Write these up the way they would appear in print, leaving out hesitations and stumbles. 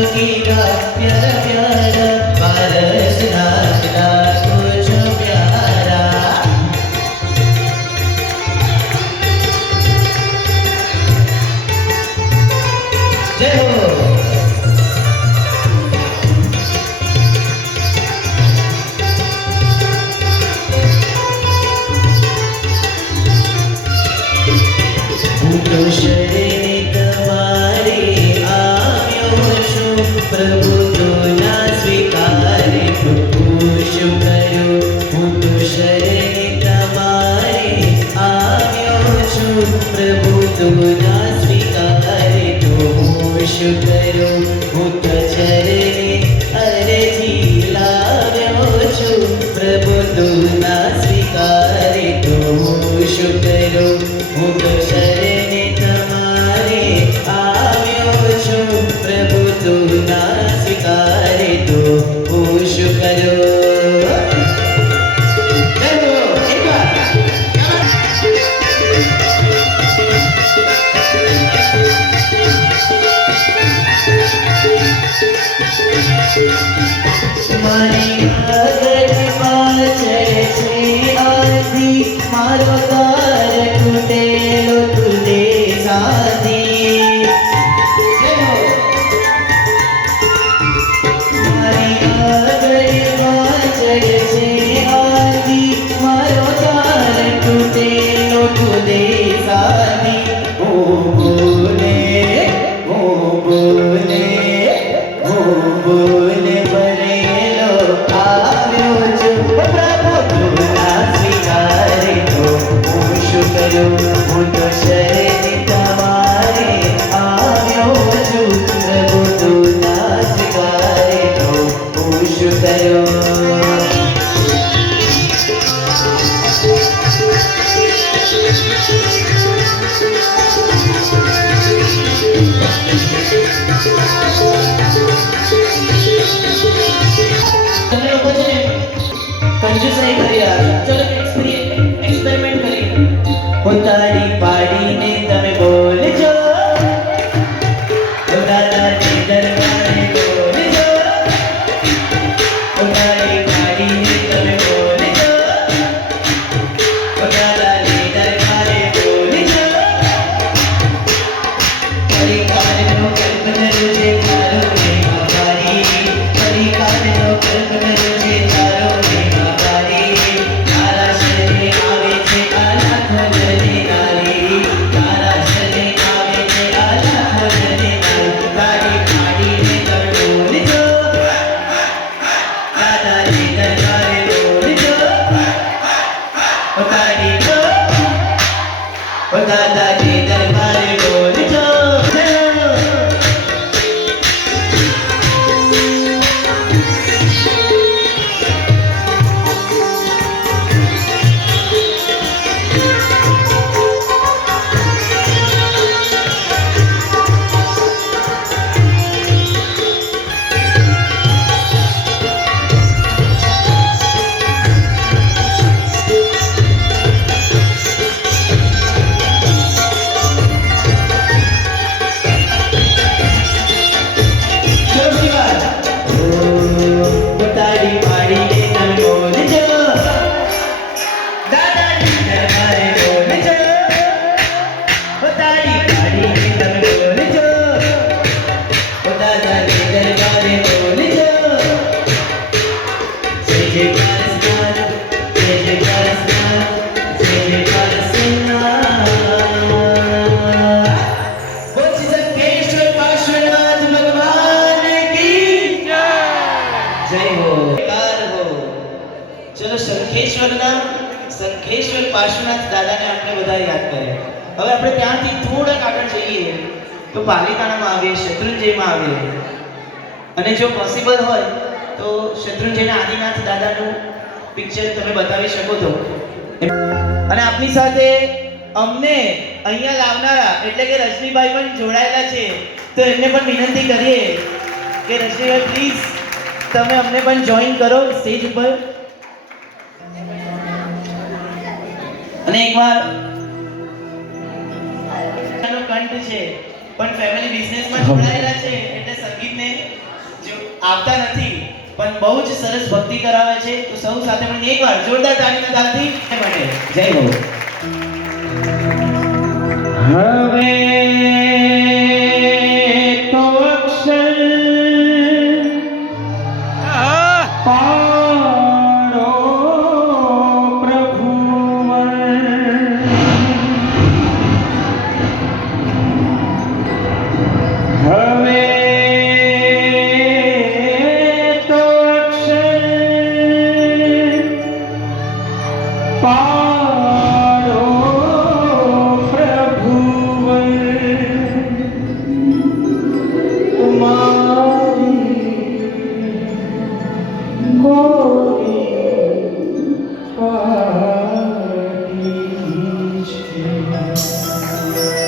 जोगीरा प्यारा प्यारा पारस नाचता तुझ प्यारा जय हो प्रभु तो ना स्वीकारे पुरुष करो હું તો શરણે તમારે આવ્યો છું પ્રભુ તો ના સ્વીકારે તો હું શું કરું હું તો ચરણે અરજી લાવ્યો છું પ્રભુ તો ના સ્વીકારે તો હું શું કરું હું તો શરણે તમારે આવ્યો છું પ્રભુ તો ના સ્વીકારે તો હું શું કરું મારી આગળ પાછળ છે આધી મારો તાર તૂટેલો તુલે સાધી મારી આગળ પાછળ છે આધી મારો તાર તૂટેલો તુલે સાધી ઓ બોલે ઓ બોલે ઓ બોલે ભરેલો આવ્યો છું પ્રભુ તું ના સ્વીકારે તો હું શું કરું હું તો શરણે તમારે આવ્યો છું પ્રભુ તું ના સ્વીકારે તો હું શું કરું તમે લોકો છે ને કંજૂસ નહીં કરી રહ્યા ચલો એક્સપેરિમેન્ટ કરીએ પોતાની પાડીને તમે બોલજો પોતાની દરબારે બોલજો પોતાની પાડીને તમે બોલજો પોતાની દરબારે બોલજો પરિકારનો કલ્પના જે તારો પ્રેમાવારી પરિકારનો કલ્પના જે તારો પ્રેમાવારી તારા શરણે આવે છે અનાથ જને નારી તારા શરણે આવે છે અનાથ જને નારી તારી પાડીને તમે બોલજો દાદાજી દરબારે બોલજો પોતાની દાદાજી દરબારે બોલજો પોતાની પાડીને તમે બોલજો દાદાજી દરબારે બોલજો પોતાની પાડીને તમે બોલજો દાદાજી દરબારે બોલજો જય જય પારસનાથ જય જય પારસનાથ જય જય પારસનાથ બોલ સંકેશ્વર પાર્શ્વનાથ ભગવાન કી જય હો કાર હો ચલો શંખેશ્વર પાર્શ્વનાથ દાદાને આપણે બધા યાદ કરીએ હવે આપણે ત્યાંથી થોડાક આગળ જઈએ તો પાલિતાણામાં આવીએ શત્રુંજયમાં આવીએ અને જો પોસિબલ હોય તો શત્રુંજયના આદિનાથ દાદાનું પિક્ચર તમે બતાવી શકો તો અને આપની સાથે અમને અહીંયા લાવનારા એટલે કે રજનીભાઈ પણ જોડાયેલા છે તો એમને પણ વિનંતી કરીએ કે રજનીભાઈ પ્લીઝ તમે અમને પણ જોઈન કરો સ્ટેજ ઉપર અને એકવાર કંઠ છે પણ ફેમિલી બિઝનેસમાં જોડાયેલા છે એટલે સંગીતને જો આવતા નથી પણ બહુ જ સરસ ભક્તિ કરાવે છે. તો સૌ સાથે મળીને એકવાર જોરદાર તાળીના તાલથી માટે જય હો. હવે તો અક્ષર પાડો પ્રભુવર. હવે તો અક્ષર પાડો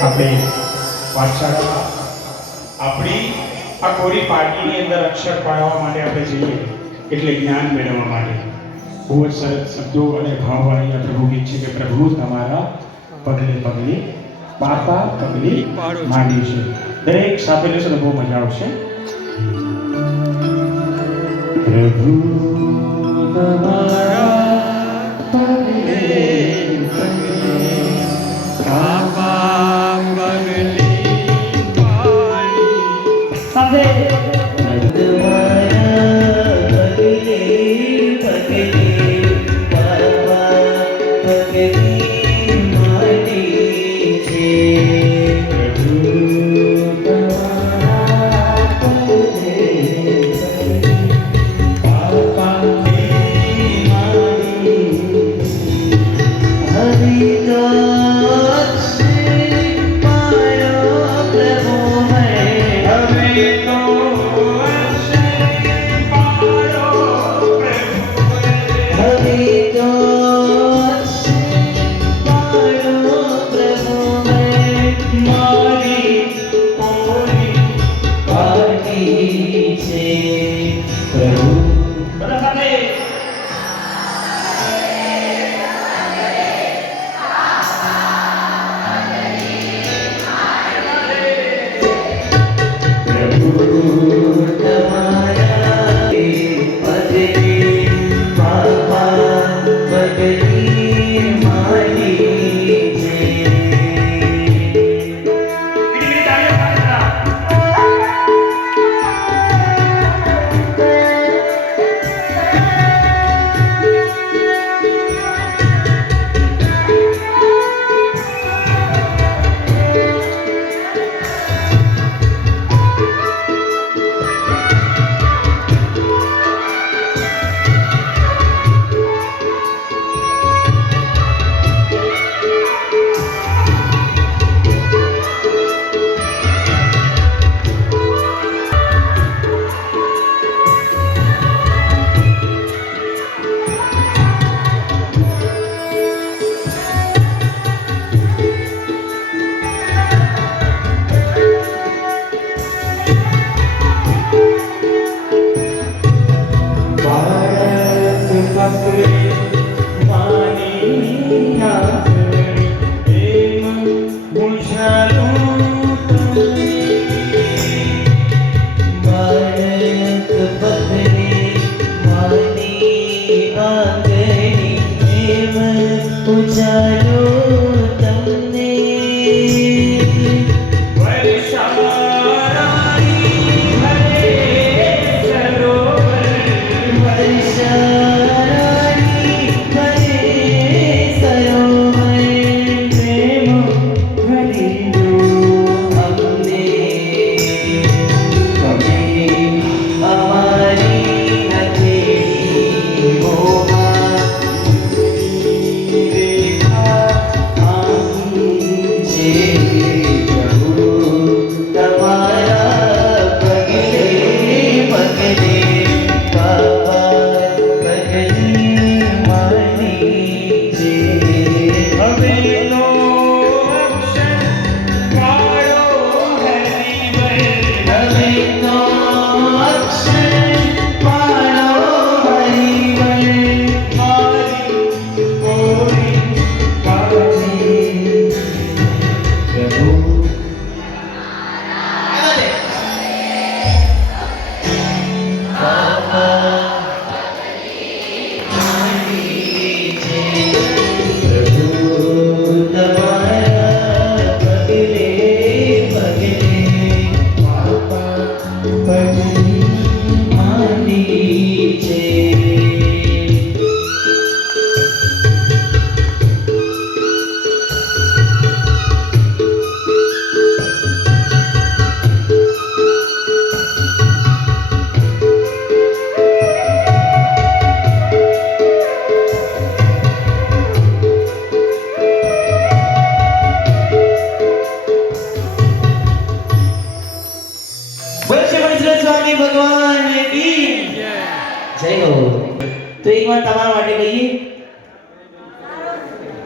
આપણે પાઠશાળામાં આપણી આ કોરી પાર્ટીની અંદર અક્ષર પાડવા માટે આપણે જઈએ એટલે જ્ઞાન મેળવવા માટે બહુ જ સરસ શબ્દો અને ભાવવાળી આ પ્રભુ ગીત છે કે પ્રભુ તમારા પગલે પગલે પાપા પગલે માંડી છે. દરેક સાથે લેશો તો બહુ મજા આવશે. પ્રભુ તમારા પગલે પગલે પાપા પગલે સાથે તમારા પગલે પગલે પાપા પગલે માંડી છે. પ્રભુ તમારા પગલે પાપા પગલે માંડી તો એકવાર તમારા માટે કહીએ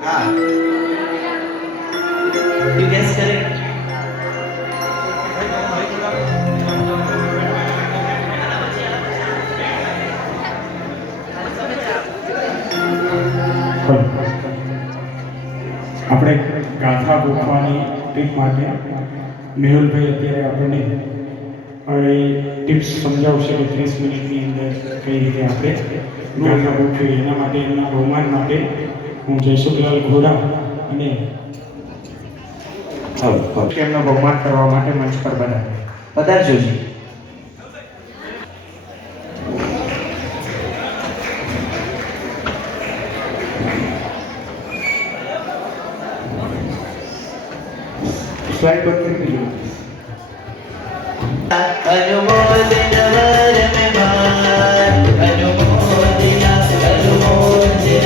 હા યુ ગેસ કરેક્ટ આપણે ગાથા ગોખવાની ટીપ માટે મેહુલભાઈ અત્યારે આપણને હવે ટિપ્સ સમજાવશે કે 30 મિનિટની અંદર કઈ રીતે આપણે ગાથા ગોખવી એના માટે એમના બહુમાન માટે હું જયસુખલાલ ઘોડા અને એમનો બહુમાન કરવા માટે મંચ પર બનાવે પધારજોજી સ્લાઇડ બંધ કરી દીધું अनुमोदन वर में मान अनुमोदन अनुमोदन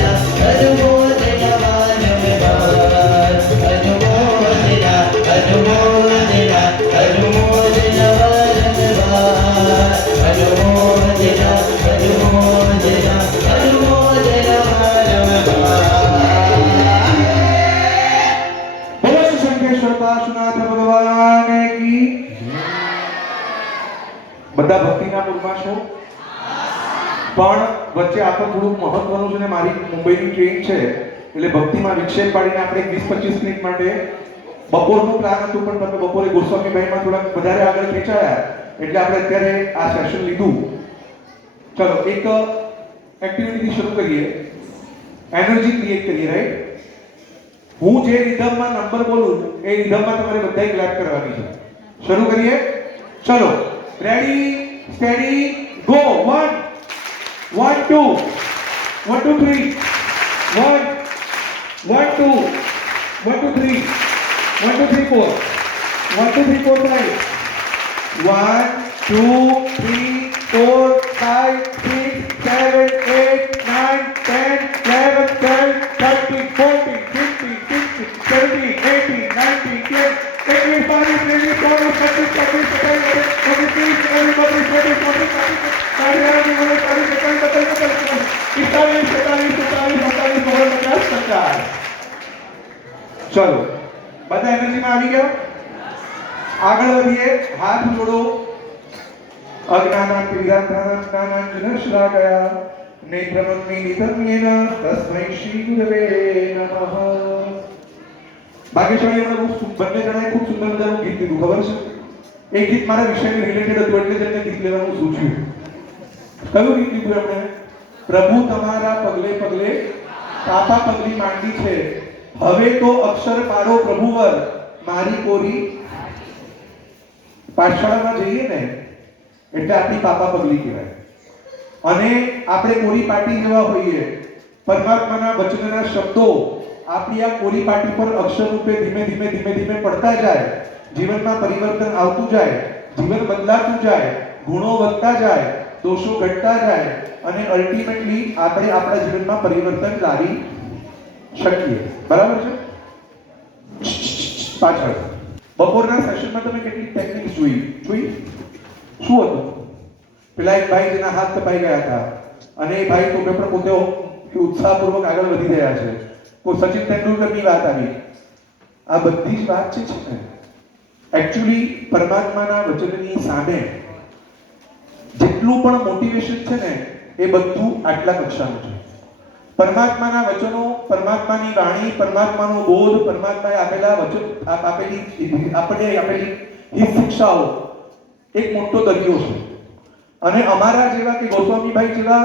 अनुमोदन मान में मान अनुमोदन अनुमोदन अनुमोदन वर में मान अनुमोदन अनुमोदन अनुमोदन वर में मान बोलो शंकेश्वर काशीनाथ भगवान की બધા ભક્તિના મૂળમાં છો પણ વચ્ચે આપણે થોડું મહત્વનું છે ને મારી મુંબઈની ટ્રેન છે એટલે ભક્તિમાં વિક્ષેપ પાડીને આપણે 20-25 મિનિટ માટે બપોરનું પ્લાન હતું પણ તમે બપોરે ગોસ્વામીભાઈમાં થોડાક વધારે આગળ ખેંચાયા એટલે આપણે અત્યારે આ સેશન લીધું ચલો એક એક્ટિવિટીથી શરૂ કરીએ એનર્જી ક્રિએટ કરીએ રાઈટ હું જે રિધમમાં નંબર બોલું એ રિધમમાં તમારે બધાએ ક્લેપ કરવાની છે શરૂ કરીએ ચલો Ready, steady, go. 1, 1, 2, 1, 2, 3. 1, 1, 2, 1, 2, 3. 1, 2, 3, 4. 1, 2, 3, 4, 5. 1, 2, 3, 4, 5, 6, 7, 8, 9, 10, 11, 12, 13, 14, 15, 16, 17, 18, 19, 20. चलो બધા એનર્જીમાં આવી ગયા આગળ વધીએ હાથ જોડો અજ્ઞાનાં પિરાંધાનાં જ્ઞાનાં જનશ્રાગયા નેત્રમન્મિલિતમ્યેન તસ્મૈ શ્રી ગુરવે નમઃ ભાગ્યશાળી એમણે બંને જણાએ ખૂબ સુંદર મજાનું ગીત લીધું ખબર છે એ ગીત મારા વિષયને રિલેટેડ હતું એટલે તેમને ગીત લેવાનું સૂચ્યું કયું ગીત લીધું એમણે પ્રભુ તમારા પગલે પગલે પાપા પગલી માંડી છે હવે તો અક્ષર પારો પ્રભુવર મારી કોરી પાઠશાળામાં જઈએ ને એટલે આપણી પાપા પગલી કહેવાય અને આપણે કોરી પાટી જેવા હોઈએ પરમાત્માના વચનના શબ્દો આપણી આ કોરી પાટી પર અક્ષર રૂપે ધીમે ધીમે ધીમે ધીમે પડતા જાય જીવનમાં પરિવર્તન આવતું જાય જીવન બદલાતું જાય ગુણો વધતા જાય દોષો ઘટતા જાય અને અલ્ટિમેટલી આપણે આપણા જીવનમાં પરિવર્તન લાવી શકીએ બરાબર છે પાછળ બપોરના સેશનમાં તમે કેટલી ટેકનિક્સ જોઈ શું હતું પેલા એક ભાઈ જેના હાથ કપાઈ ગયા હતા અને એ ભાઈ તો પણ પોતે ઉત્સાહપૂર્વક આગળ વધી રહ્યા છે કોઈ સચિન તેંડુલકરની વાત આવી આ બધી જ વાત છે ને એકચ્યુઅલી પરમાત્માના વચનની સામે જેટલું પણ મોટિવેશન છે ને એ બધું આટલા કક્ષાનું છે પરમાત્માના વચનો પરમાત્માની વાણી પરમાત્માનો બોધ પરમાત્માએ આપેલા વચન આપણને આપેલી હિત શિક્ષાઓ એક મોટો દરિયો છે અને અમારા જેવા કે ગોસ્વામીભાઈ જેવા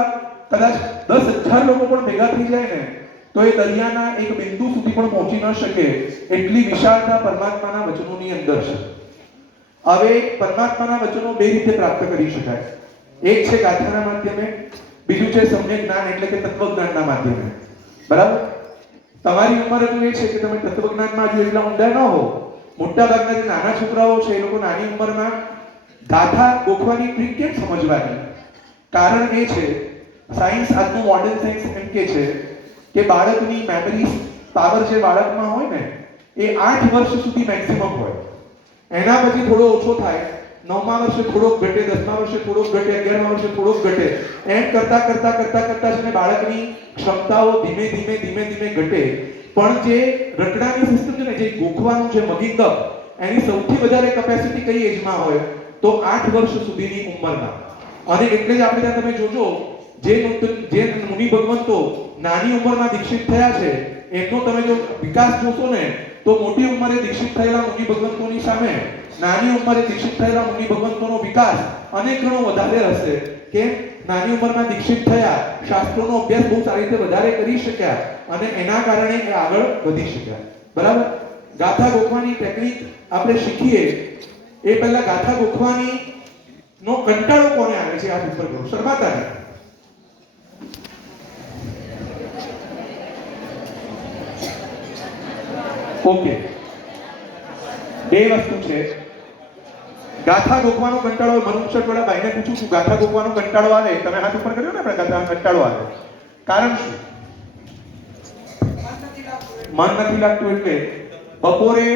કદાચ 10,000 લોકો પણ ભેગા થઈ જાય ને તો એ દરિયાના એક બિંદુ સુધી પણ પહોંચી ન શકે એટલી વિશાળતા પરમાત્માના વચનોની અંદર છે હવે પરમાત્માના વચનો બે રીતે પ્રાપ્ત કરી શકાય એક છે ગાથાના માધ્યમે બીજું છે સમ્યક જ્ઞાન એટલે કે તત્વજ્ઞાનના માધ્યમે બરાબર તમારી ઉંમર એટલી છે કે તમે તત્વજ્ઞાનમાં હજુ એટલા ઊંડા ન હો મોટા ભાગના જે નાના છોકરાઓ છે એ લોકો નાની ઉંમરમાં ગાથા ગોખવાની ટ્રીક કેમ સમજવાની કારણ એ છે સાયન્સ આજનું મોડર્ન સાયન્સ એમ કે છે કે બાળકની મેમરી પાવર જે બાળકમાં હોય ને એ 8 વર્ષ સુધી મેક્સિમમ હોય એના પછી થોડો ઓછો થાય 9મા વર્ષે થોડોક ઘટે, 10મા વર્ષે થોડોક ઘટે, 11મા વર્ષે થોડોક ઘટે, એમ કરતા છે ને બાળકની ક્ષમતાઓ ધીમે ધીમે ઘટે. પણ જે રટડાની સિસ્ટમ છે ને, જે ગોખવાનું છે, મગિંગ અપ, એની સૌથી વધારે કેપેસિટી કઈ એજમાં હોય તો 8 વર્ષ સુધીની ઉંમરમાં. અને એટલે જ આપણે ત્યાં તમે જોજો, જે મુનિ ભગવંતો નાની ઉંમરમાં દીક્ષિત થયા છે એમનો તમે જો વિકાસ જોશો ને તો મોટી ઉંમરે દીક્ષિત થયેલા મુનિ ભગવંતોની સામે નાની ઉંમરે દીક્ષિત થયેલા મુનિ ભગવંતોનો વિકાસ અનેક ગણો વધારે હશે. કેમ? નાની ઉંમરમાં દીક્ષિત થયા, શાસ્ત્રોનો અભ્યાસ બહુ સારી રીતે વધારે કરી શક્યા અને એના કારણે એ આગળ વધી શક્યા. બરાબર? ગાથા ગોખવાની ટેકનિક આપણે શીખીએ એ પહેલા ગાથા ગોખવાની નો કંટાળો કોને આવે છે? આ ઉપર કરો, શરમાતા નહીં. ઓકે, બે વસ્તુ છે. ગાથા ગોખવાનો કંટાળો, મનુષ્ય થોડા ભાઈને પૂછું છું, ગાથા ગોખવાનો કંટાળો આવે, તમે હાથ ઉપર કર્યો ને, આપણે ગાથા કંટાળો આવે, કારણ શું? મન નથી લાગતું. એટલે બપોરે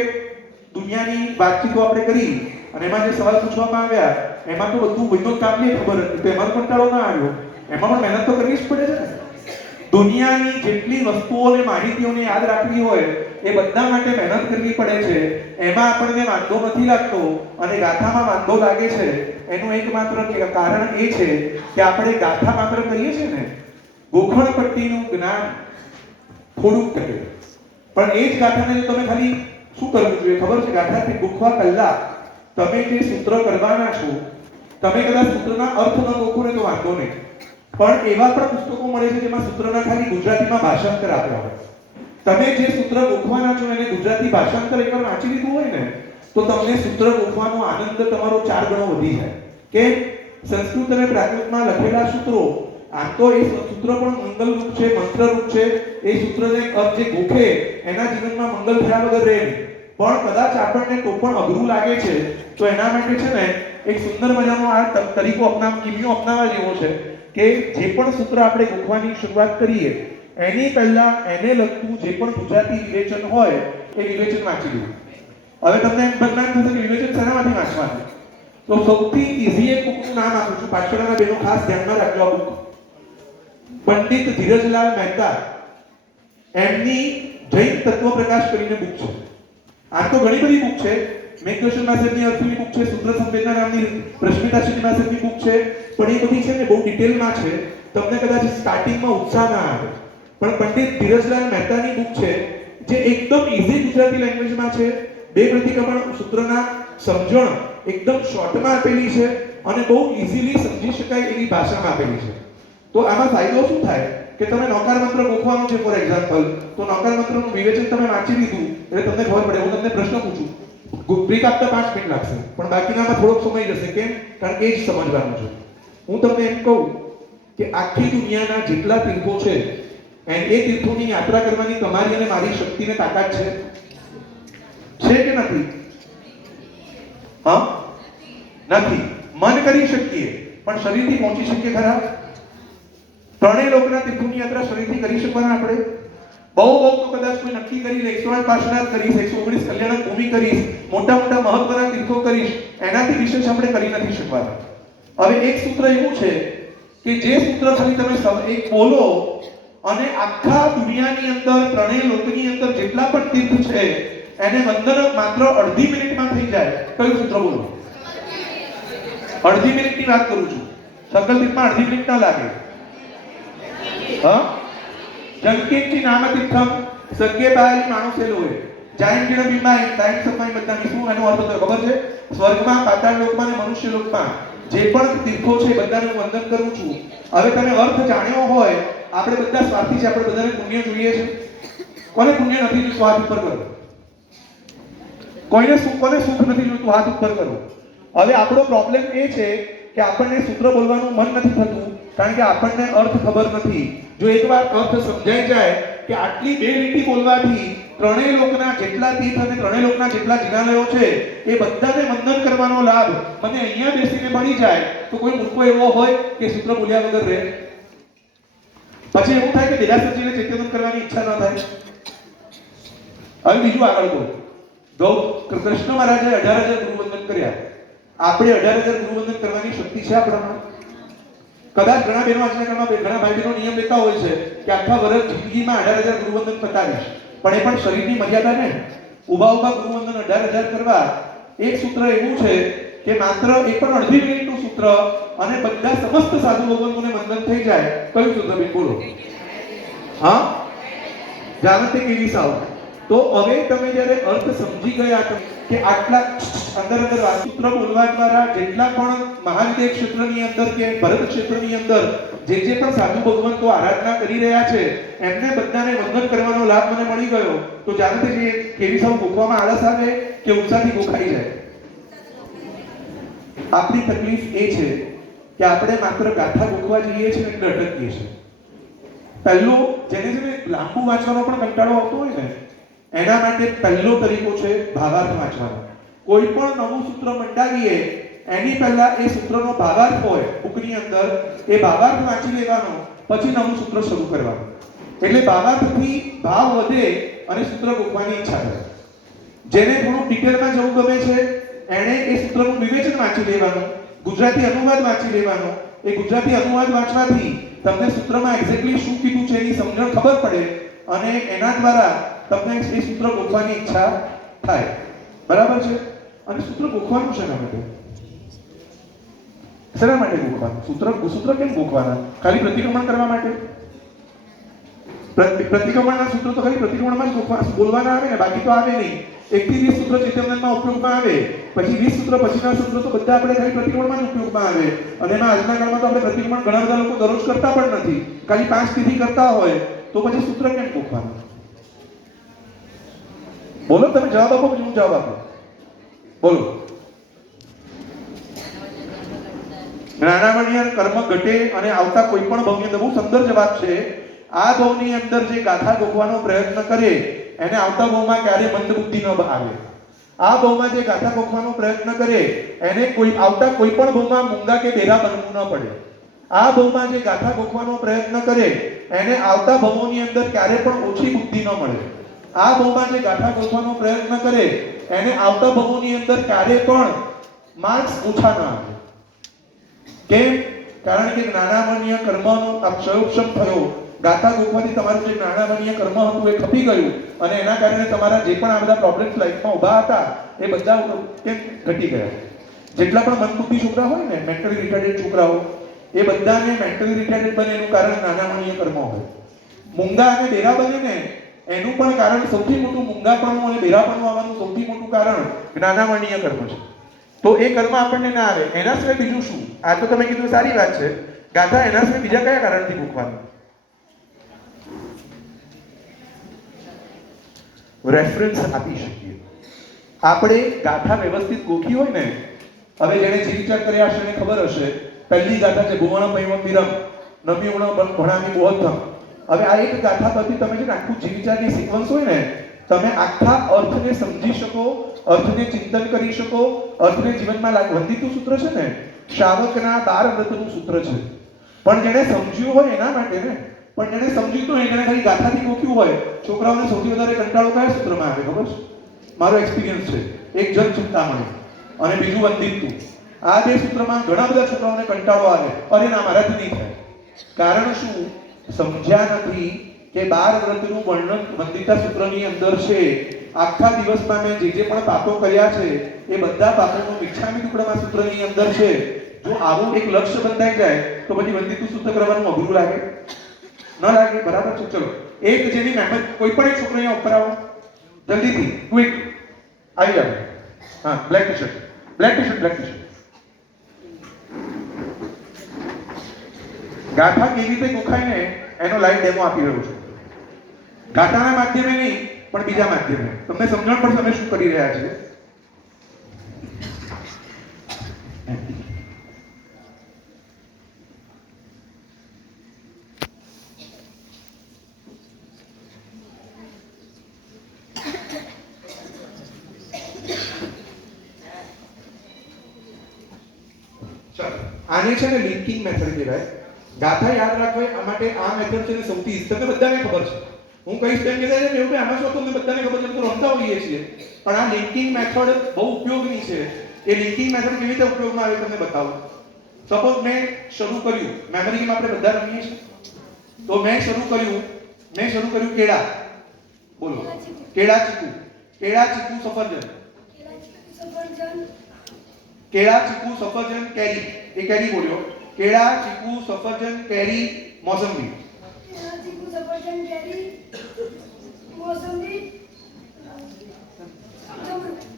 દુનિયાની વાતચીતો આપણે કરી અને એમાં જે સવાલ પૂછવામાં આવ્યા એમાં તો બધું વિનોદ કામની ખબર હતી, તો એમાં કંટાળો ના આવ્યો. એમાં પણ મહેનત તો કરવી જ પડે છે ને. દુનિયાની જેટલી વસ્તુઓને, માહિતીઓને યાદ રાખવી હોય એ બધા માટે મહેનત કરવી પડે છે. એમાં આપણને વાંધો નથી લાગતો અને ગાથામાં વાંધો લાગે છે. એનું એકમાત્ર કારણ એ છે કે આપણે ગાથા માત્ર કરીએ છીએ ને, ગોખણ પટ્ટીનું જ્ઞાન થોડુંક કરે. પણ એ જ ગાથાને જો તમે ખાલી શું કરવું જોઈએ ખબર છે? ગાથાથી ગોખવા પહેલા તમે જે સૂત્ર કરવાના છો, તમે કદાચ સૂત્રના અર્થ ન ગોખો ને તો વાંધો નહીં, પણ એવા પણ પુસ્તકો મળે છે જેમાં સૂત્રના ખાલી ગુજરાતીમાં ભાષાંતર આપ્યા હોય. તમે જે સૂત્ર ગોખવાના છો એને ગુજરાતી ભાષાંતર એકવાર વાંચી લીધું હોય ને તો તમને સૂત્ર ગોખવાનો આનંદ તમારો 4 ગણો વધી જાય. કે સંસ્કૃત અને પ્રાકૃતમાં લખેલા સૂત્રો, આમ તો એ સૂત્ર પણ મંગલરૂપ છે, મંત્રરૂપ છે. એ સૂત્રને અર્થ જે ગોખે એના જીવનમાં મંગલ થયા વગર રહે નહીં. પણ કદાચ આપણને તો પણ અઘરું લાગે છે તો એના માટે છે ને એક સુંદર મજાનો આ તરીકો કિમિયો અપનાવવા જેવો છે કે જે પણ સૂત્ર આપણે ગોખવાની શરૂઆત કરીએ એની પહેલા એને લગતું જે પણ ગુજરાતી વિવેચન હોય એ વિવેચન વાંચી લેવું. હવે તમને એમ બદનામ થશે કે વિવેચન શેનામાંથી વાંચવાનું? તો સૌથી ઈઝી એક બુકનું નામ આપું છું, પાછળના બેનો ખાસ ધ્યાનમાં રાખજો. આ બુક પંડિત ધીરજલાલ મહેતા એમની જૈન તત્વપ્રકાશ કરીને બુક છે. આ તો ઘણી બધી બુક છે. મેઘદર્શન માસેની અર્થની બુક છે, સૂત્ર સંવેદના નામની રશ્મિતા શ્રીનિવાસની બુક છે, પણ એ બધી છે ને બહુ ડિટેલમાં છે. તમને કદાચ સ્ટાર્ટિંગમાં ઉત્સાહ ના આવે, પણ પંડિત ધીરજલાલ મહેતાની બુક છે જે એકદમ ઈઝી ગુજરાતી લેંગ્વેજમાં છે. બે પ્રતિક્રમણ સૂત્રના સમજણ એકદમ શોર્ટમાં આપેલી છે અને બહુ ઈઝીલી સમજી શકાય એવી ભાષામાં આપેલી છે. તો આમાં ફાયદો શું થાય કે તમે નોકાર મંત્ર ગોખવાનું છે ફોર એક્ઝામ્પલ, તો નોકાર મંત્રનું વિવેચન તમે વાંચી લીધું એટલે તમને ખબર પડે. હું તમને પ્રશ્ન પૂછું, બ્રેક આપતા 5 મિનિટ લાગશે પણ બાકીનામાં થોડોક સમય જશે. કેમ? કારણ કે એ જ સમજવાનું છે. હું તમને એમ કહું કે આખી દુનિયાના જેટલા તીર્થો છે એ તીર્થોની યાત્રા કરવાની તમારી અને મારી શક્તિને તાકાત છે કે નથી? હા, નથી. મન કરી શકીએ પણ શરીરથી પહોંચી શકીએ ખરા? ત્રણેય લોકના તીર્થોની યાત્રા શરીરથી કરી શકવાના આપણે? બહુ તો કદાચ કોઈ નક્કી કરી લે 108 પાર્શ્વનાથ કરીશ, 119 કલ્યાણક ભૂમિ કરીશ, મોટા મહત્વના તીર્થો કરીશ, એનાથી વિશેષ આપણે કરી નથી શકવાના. હવે એક સૂત્ર એવું છે કે જે સૂત્ર ખાલી તમે એક બોલો અને આખા દુનિયાની અંદર, ત્રણેય લોકની અંદર જેટલા પણ તીર્થ છે એને વંદન માત્ર અડધી મિનિટમાં થઈ જાય. કયું સૂત્ર બોલો? અડધી મિનિટની વાત કરું છું. સંકલ્પિતમાં અડધી મિનિટ ના લાગે. હા, જંકેતી નામ તીર્થમ સગ્ગે બાયલી માણસે લોહે જાયંતિના બિંબાય તાઈમ સપાઈ બધાની. શું એનો અર્થ થયો ખબર છે? સ્વર્ગમાં, પાતાળ લોકમાં અને મનુષ્ય લોકમાં જે પણ તીર્થો છે બધાને હું વંદન કરું છું. હવે તમે અર્થ જાણ્યો હોય, આપણે બધા સ્વાર્થી છે, આપણે બધાને પુણ્ય જોઈએ છે. કોને પુણ્ય નથી જોઈતું? હાથ ઉપર કરો. કોને સુખ નથી જોઈતું? હાથ ઉપર કરો. હવે આપણો પ્રોબ્લેમ એ છે કે આપણને સૂત્ર બોલવાનું મન નથી થતું કારણ કે આપણને અર્થ ખબર નથી. જો એકવાર અર્થ સમજાઈ જાય કે આટલી 2 લીટી બોલવાથી ત્રણેય લોકના જેટલા તીર્થ અને ત્રણેય લોકના જેટલા જિનાલયો છે એ બધાને વંદન કરવાનો લાભ મને અહીંયા બેસીને મળી જાય તો કોઈ મૂર્ખો એવો હોય કે સૂત્ર બોલ્યા વગર રહે? પછી એવું થાય કે દેરાસરજીને ચેતન કરવાની ઈચ્છા ન થાય. હવે બીજું આગળ બોલો. કૃષ્ણ મહારાજે 18,000 ગુરુવંદન કર્યા. આપણે 18,000 ગુરુવંદન કરવાની શક્તિ છે આપણામાં? કદાચ ઘણા બહેનો આજના કાળમાં ઘણા ભાઈ બહેનો નિયમ લેતા હોય છે કે આખા વર્ષ જિંદગીમાં 18,000 ગુરુવંદન પતાવીશ, પણ એ પણ શરીરની મર્યાદા ને ઊભા ગુરુવંદન 18,000 કરવા એક સૂત્ર એવું છે કે માત્ર એ પણ અડધી મિનિટનું સૂત્ર અને બધા સમસ્ત સાધુ ભગવંતોને વંદન થઈ જાય. કયું સૂત્ર બેન બોલો? હા, જાણતે કેવી સાવ. તો હવે તમે જ્યારે અર્થ સમજી ગયા છો કે આટલા અંદર સૂત્ર બોલવા દ્વારા જેટલા પણ મહાનદેવ ક્ષેત્રની અંદર કે ભરત ક્ષેત્રની અંદર જે પણ સાધુ ભગવંતો આરાધના કરી રહ્યા છે એમને બધાને વંદન કરવાનો લાભ મને મળી ગયો. તો જાણતે કેવી સાવ ગોખવામાં આળસ આવે કે ઉત્સાહથી ગોખાઈ જાય? આપણી તકલીફ એ છે કે આપણે માત્ર ગાથા ગોખવા જઈએ છીએ એટલે અટકીએ છીએ. પહેલું જેને લાંબુ વાંચવાનો પણ કંટાળો આવતો હોય ને એના માટે પહેલો તરીકો છે ભાવાર્થ વાંચવાનો. કોઈ પણ નવું સૂત્ર મંડાવીએ એની પહેલા એ સૂત્રનો ભાવાર્થ હોય બુકની અંદર, એ ભાવાર્થ વાંચી લેવાનો, પછી નવું સૂત્ર શરૂ કરવાનું. એટલે ભાવાર્થથી ભાવ વધે અને સૂત્ર ગોખવાની ઈચ્છા થાય. જેને થોડું ડિટેલમાં જવું ગમે છે એણે એ સૂત્રનું વિવેચન વાંચી લેવાનું, ગુજરાતી અનુવાદ વાંચી લેવાનો. એ ગુજરાતી અનુવાદ વાંચવાથી તમને સૂત્રમાં એક્ઝેક્ટલી શું કીધું છે એની સમજણ ખબર પડે અને એના દ્વારા તમને એ સૂત્ર ગોખવાની ઈચ્છા થાય. બરાબર છે? અને સૂત્ર ગોખવાનું શેના માટે? શેના માટે ગોખવાનું? સૂત્ર કેમ ગોખવાના? ખાલી પ્રતિક્રમણ કરવા માટે? પ્રતિક્રમણના સૂત્રો તો ખાલી પ્રતિક્રમણમાં જ બોલવાના આવે ને, બાકી તો આવે નહીં. 1 થી 20 સૂત્ર ચૈતન્યમાં ઉપયોગમાં આવે, પછી 20 સૂત્ર પછીના સૂત્રો તો બધા આપણે ખાલી પ્રતિક્રમણમાં જ ઉપયોગમાં આવે. અને એમાં આજના કાળમાં તો આપણે પ્રતિક્રમણ ઘણા બધા લોકો દરરોજ કરતા પણ નથી, ખાલી 5 તિથિ કરતા હોય. તો પછી સૂત્ર કેમ ગોખવાનું? બોલો, તમે જવાબ આપો પછી હું જવાબ આપું. બોલો. જ્ઞાનામણીય કર્મ ઘટે અને આવતા કોઈ પણ ભવની અંદર, બહુ સુંદર જવાબ છે. આ ભવની અંદર જે ગાથા ગોખવાનો પ્રયત્ન કરે એને આવતા ભવમાં ક્યારે મંદ બુદ્ધિ ન આવે. આ ભવમાં જે ગાથા ગોખવાનો પ્રયત્ન કરે એને આવતા કોઈ પણ ભવમાં મૂંગા કે બેરા બનવું ન પડે. આ ભવમાં જે ગાથા ગોખવાનો પ્રયત્ન કરે એને આવતા ભવોની અંદર ક્યારે પણ ઓછી બુદ્ધિ ન મળે. આ ભવમાં જે ગાથા ગોખવાનો પ્રયત્ન કરે એને આવતા ભવોની અંદર ક્યારે પણ માર્ક્સ ઓછા ન આવે. કેમ? કારણ કે જ્ઞાનામણીય કર્મનો અક્ષયોક્ષમ થયો. ગાથા ગોખવાથી તમારું જે જ્ઞાનામણીય કર્મ હતું એ ખપી ગયું અને એના કારણે તમારા જે પણ આ બધા પ્રોબ્લેમ્સ લાઈફમાં ઊભા હતા એ બધા કેમ ઘટી ગયા. જેટલા પણ મનબુદ્ધિ છોકરા હોય ને, મેન્ટલી રિટાર્ડેડ છોકરાઓ, એ બધાને મેન્ટલી રિટાર્ડેડ બને એનું કારણ જ્ઞાનામણીય કર્મ હોય. મૂંગા અને બેરા બને ને એનું પણ કારણ, સૌથી મોટું મૂંગાપણું અને બેરાપણું આવવાનું સૌથી મોટું કારણ જ્ઞાનામણીય કર્મ છે. તો એ કર્મ આપણને ના આવે. એના સિવાય બીજું શું? આ તો તમે કીધું સારી વાત છે. ગાથા એના સિવાય બીજા કયા કારણથી ગોખવાનું? રેફરન્સ આપી શકીએ આપણે. ગાથા વ્યવસ્થિત ગોખી હોય ને, હવે જેને જે વિચાર કર્યા હશે એને ખબર હશે. પહેલી ગાથા છે ભુવન પૈવમ વિરમ નમ્યુણ ભણામી બોધમ. હવે આ એક ગાથા પરથી તમે જે આખું જે વિચારની સિક્વન્સ હોય ને, તમે આખા અર્થને સમજી શકો, અર્થને ચિંતન કરી શકો, અર્થને જીવનમાં વંદિતું સૂત્ર છે ને, શ્રાવકના 12 વ્રતનું સૂત્ર છે. પણ જેને સમજ્યું હોય એના માટે ને, પણ જેને સમજ્યું તો એને ખાલી ગાથાથી ગોખ્યું હોય. છોકરાઓને સૌથી વધારે કંટાળો કયા સૂત્રમાં આવે ખબર છે? મારો એક્સપિરિયન્સ છે. એક જન ચિંતામણી અને બીજું વંદિતું. આ બે સૂત્રમાં ઘણા બધા છોકરાઓને કંટાળો આવે. અરે ના, મારાથી નહીં થાય. કારણ શું? સમજ્યા નથી કે 12 વ્રતનું વર્ણન વંદિતા સૂત્રની અંદર છે. આખા દિવસમાં મેં જે પણ પાપો કર્યા છે એ બધા પાપોનું મિચ્છામી ટુકડામાં સૂત્રની અંદર છે. જો આવું એક લક્ષ્ય બંધાઈ જાય તો પછી વંદિતું સૂત્ર કરવાનું અઘરું લાગે? ન લાગે? બરાબર છે. ચલો, એક જેની મહેનત, કોઈ પણ એક છોકરો અહીંયા ઉપર આવો જલ્દીથી, ક્વિક આવી જાવ. હા, બ્લેક ટી-શર્ટ. ગાથા કેવી રીતે ગોખાય ને એનો લાઈવ ડેમો આપી રહ્યો છું. ગાથાના માધ્યમે નહીં પણ બીજા માધ્યમે તમને સમજણ પડશે અમે શું કરી રહ્યા છીએ. આને છે ને લિંકિંગ મેથડ કહેવાય. ગાથા યાદ રાખવા આ માટે આ મેથડ છે ને સૌથી તમને બધાને ખબર છે. હું કહીશ તેમ કહેતા એવું કે આમાં શું તમને બધાને ખબર છે, તો રમતા હોઈએ છીએ. પણ આ લિંકિંગ મેથડ બહુ ઉપયોગની છે. એ લિંકિંગ મેથડ કેવી રીતે ઉપયોગમાં આવે તમને બતાવું. સપોઝ મેં શરૂ કર્યું, મેમરી ગેમ આપણે બધા રમીએ છીએ, તો મેં શરૂ કર્યું કેળા. બોલો, કેળા ચીકુ સફરજન, કેળા ચીકુ સફરજન કેરી. એ કેરી બોલ્યો. કેળા ચીકુ સફરજન કેરી મોસંબી.